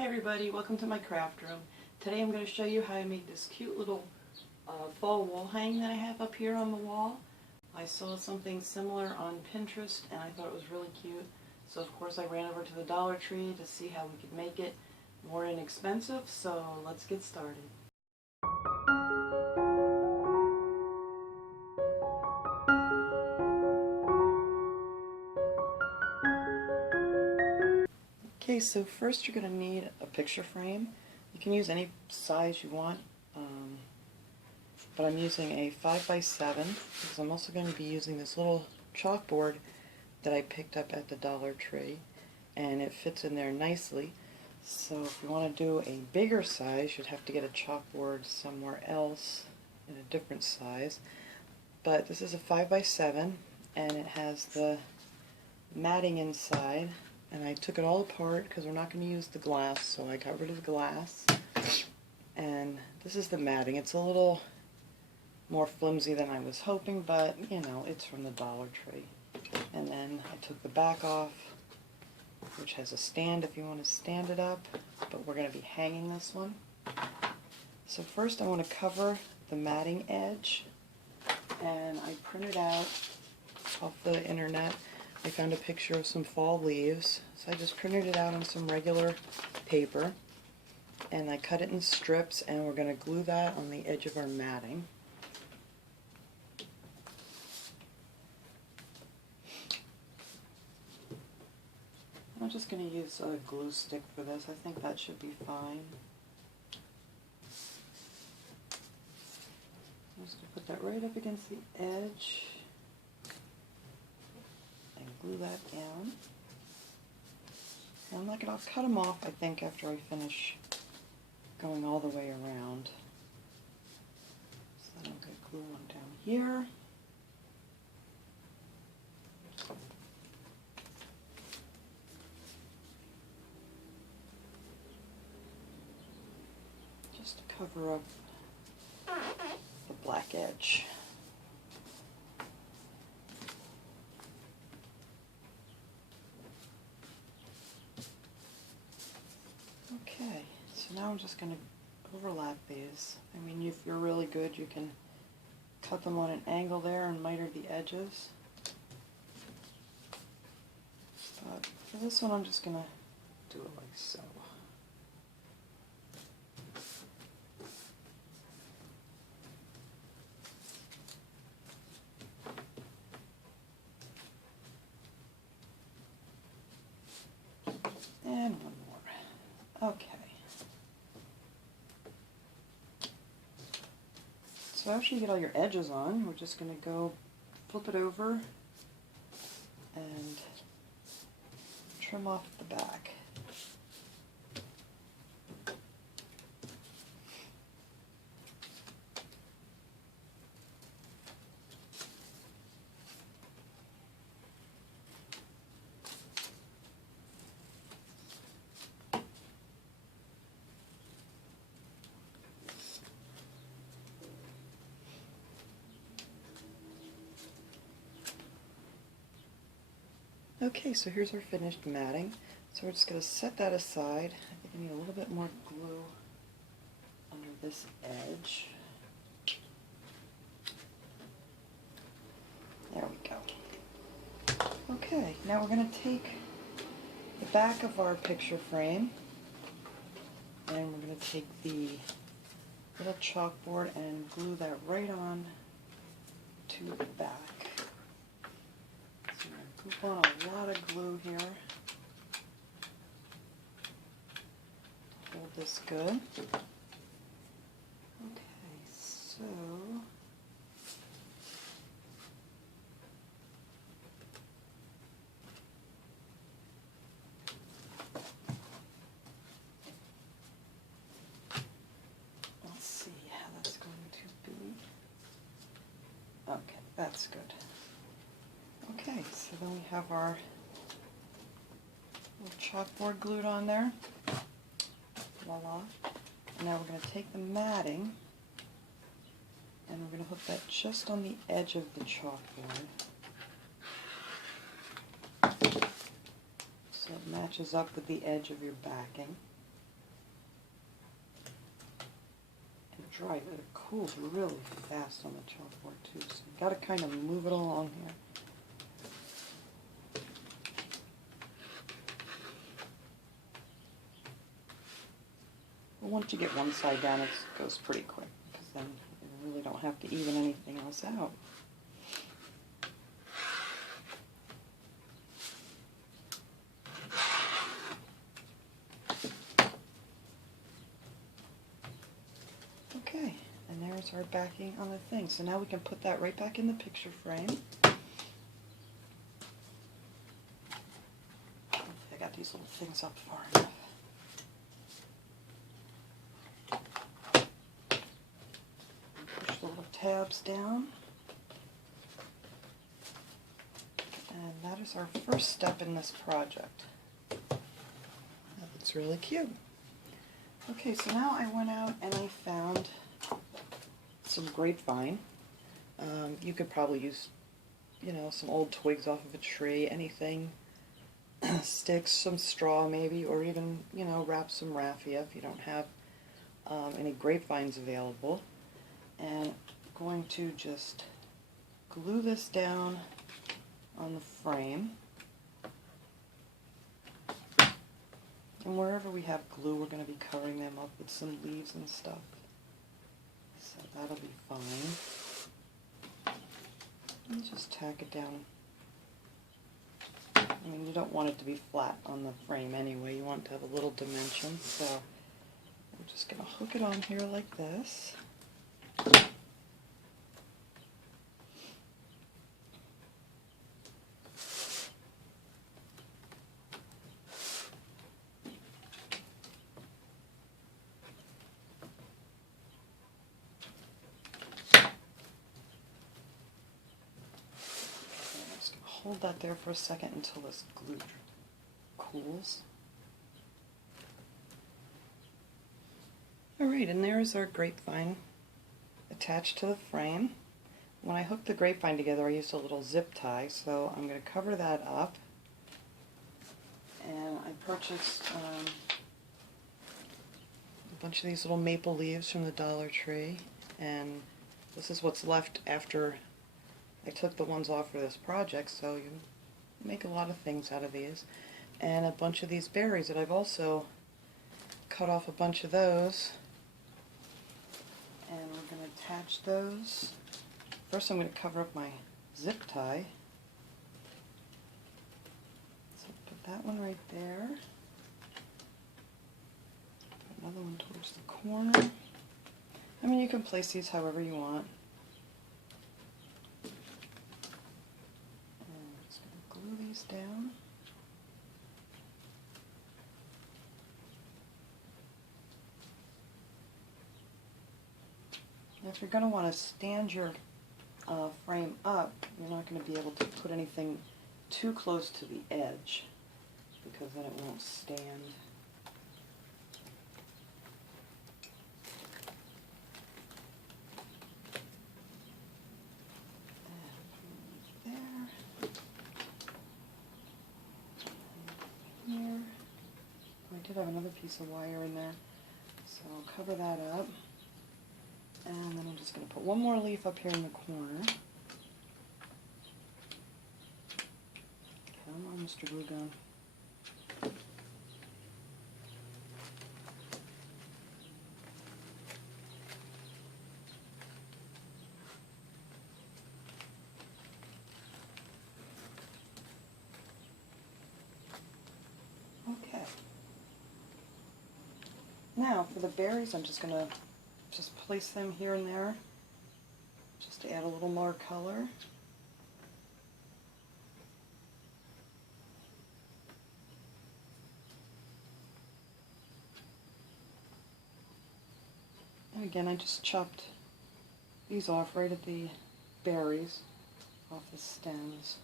Hi everybody, welcome to my craft room. Today I'm going to show you how I made this cute little fall wall hang that I have up here on the wall. I saw something similar on Pinterest and I thought it was really cute. So of course I ran over to the Dollar Tree to see how we could make it more inexpensive, so let's get started. Okay, so first you're going to need a picture frame. You can use any size you want, but I'm using a 5x7 because I'm also going to be using this little chalkboard that I picked up at the Dollar Tree, and it fits in there nicely. So if you want to do a bigger size, you'd have to get a chalkboard somewhere else in a different size. But this is a 5x7 and it has the matting inside. And I took it all apart because we're not going to use the glass, so I got rid of the glass. And this is the matting. It's a little more flimsy than I was hoping, but you know, it's from the Dollar Tree. And then I took the back off, which has a stand if you want to stand it up, but we're going to be hanging this one. So first I want to cover the matting edge, and I printed out off the internet. I found a picture of some fall leaves, so I just printed it out on some regular paper, and I cut it in strips, and we're going to glue that on the edge of our matting. I'm just going to use a glue stick for this. I think that should be fine. I'm just going to put that right up against the edge and glue that down. And I'll cut them off, I think, after I finish going all the way around. So then I'm going to glue one down here. Just to cover up the black edge. Okay, so now I'm just going to overlap these. I mean, if you're really good, you can cut them on an angle there and miter the edges. But for this one, I'm just going to do it like so. And one more. Okay. So after you get all your edges on, we're just going to go flip it over and trim off the back. Okay, so here's our finished matting. So we're just going to set that aside. I think I need a little bit more glue under this edge. There we go. Okay, now we're going to take the back of our picture frame and we're going to take the little chalkboard and glue that right on to the back. Goop on a lot of glue here. Hold this good. Okay, so let's see how that's going to be. Okay, that's good. Okay, so then we have our little chalkboard glued on there. Voila. And now we're going to take the matting and we're going to hook that just on the edge of the chalkboard. So it matches up with the edge of your backing. dry, but it cools really fast on the chalkboard too, so you gotta kind of move it along here. But once you get one side down, it goes pretty quick, because then you really don't have to even anything else out. Okay, and there's our backing on the thing. So now we can put that right back in the picture frame. Hopefully I got these little things up far enough. Push the little tabs down. And that is our first step in this project. That's really cute. Okay, so now I went out and I found some grapevine. You could probably use, you know, some old twigs off of a tree, anything, sticks, some straw maybe, or even, you know, wrap some raffia if you don't have any grapevines available. And I'm going to just glue this down on the frame. And wherever we have glue, we're going to be covering them up with some leaves and stuff. So that'll be fine. And just tack it down. I mean, you don't want it to be flat on the frame anyway. You want it to have a little dimension. So we're just going to hook it on here like this. Hold that there for a second until this glue cools. Alright, and there's our grapevine attached to the frame. When I hooked the grapevine together, I used a little zip tie, so I'm going to cover that up. And I purchased a bunch of these little maple leaves from the Dollar Tree, and this is what's left after I took the ones off for this project, so you make a lot of things out of these. And a bunch of these berries that I've also cut off a bunch of those. And we're going to attach those. First I'm going to cover up my zip tie. So put that one right there. Put another one towards the corner. I mean, you can place these however you want. These down. Now if you're going to want to stand your frame up, you're not going to be able to put anything too close to the edge, because then it won't stand. I did have another piece of wire in there, so I'll cover that up. And then I'm just going to put one more leaf up here in the corner. Come on, Mr. Glue Gun. Okay. Now for the berries, I'm just going to place them here and there, just to add a little more color. And again, I just chopped these off right at the berries, off the stems.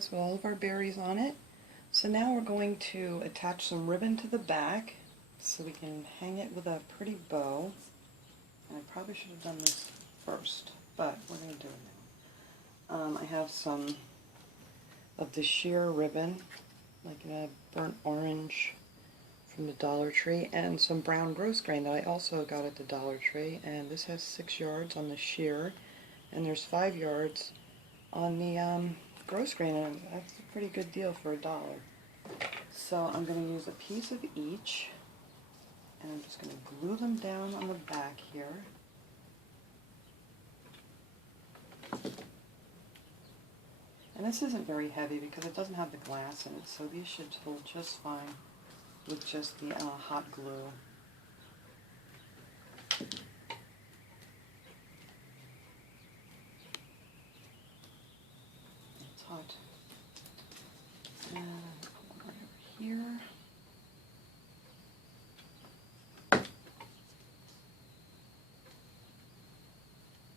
this with all of our berries on it. So now we're going to attach some ribbon to the back so we can hang it with a pretty bow. And I probably should have done this first, but we're going to do it now. I have some of the sheer ribbon, like a burnt orange from the Dollar Tree, and some brown gross grain that I also got at the Dollar Tree. And this has 6 yards on the sheer, and there's 5 yards on the gross grain, and that's a pretty good deal for $1. So I'm going to use a piece of each, and I'm just going to glue them down on the back here. And this isn't very heavy because it doesn't have the glass in it, so these should hold just fine with just the hot glue. It's hot. And right over here.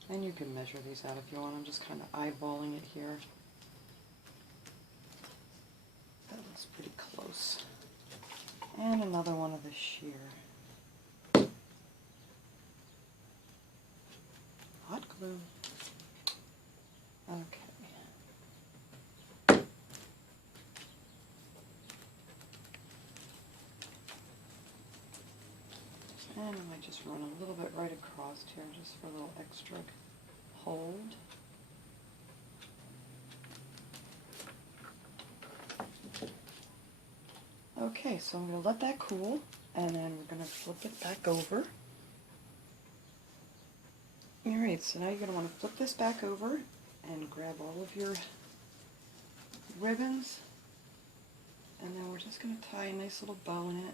And you can measure these out if you want. I'm just kind of eyeballing it here. That looks pretty close. And another one of the sheer. Hot glue. Okay. And I might just run a little bit right across here just for a little extra hold. Okay, so I'm going to let that cool, and then we're going to flip it back over. Alright, so now you're going to want to flip this back over and grab all of your ribbons, and then we're just going to tie a nice little bow in it.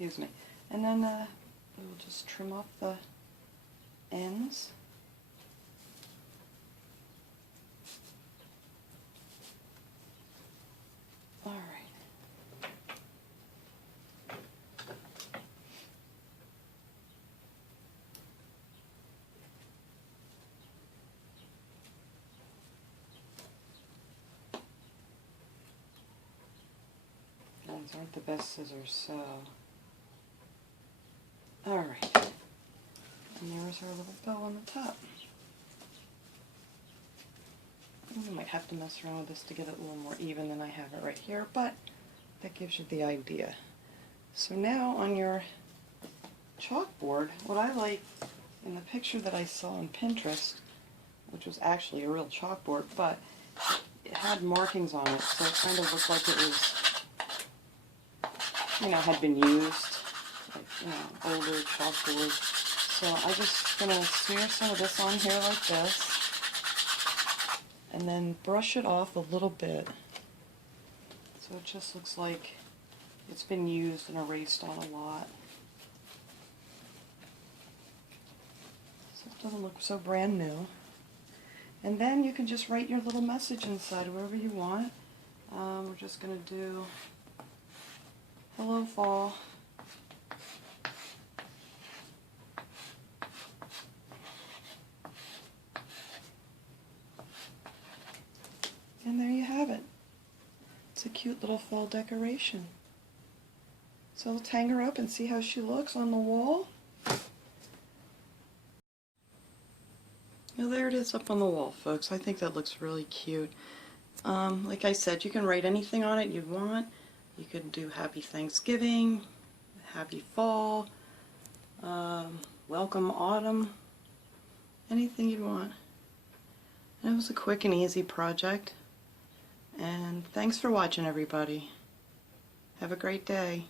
Excuse me. And then we'll just trim off the ends. All right. These aren't the best scissors, so. Alright, and there's our little bow on the top. We might have to mess around with this to get it a little more even than I have it right here, but that gives you the idea. So now on your chalkboard, what I like in the picture that I saw on Pinterest, which was actually a real chalkboard, but it had markings on it, so it kind of looked like it was, you know, had been used. Like, you know, older chalkboard. So I'm just going to smear some of this on here like this, and then brush it off a little bit so it just looks like it's been used and erased on a lot. So it doesn't look so brand new. And then you can just write your little message inside wherever you want. We're just going to do Hello Fall. And there you have it. It's a cute little fall decoration. So let's hang her up and see how she looks on the wall. Now there it is up on the wall, folks. I think that looks really cute. Like I said, you can write anything on it you want. You can do Happy Thanksgiving, Happy Fall, Welcome Autumn, anything you want. And it was a quick and easy project. And thanks for watching, everybody. Have a great day.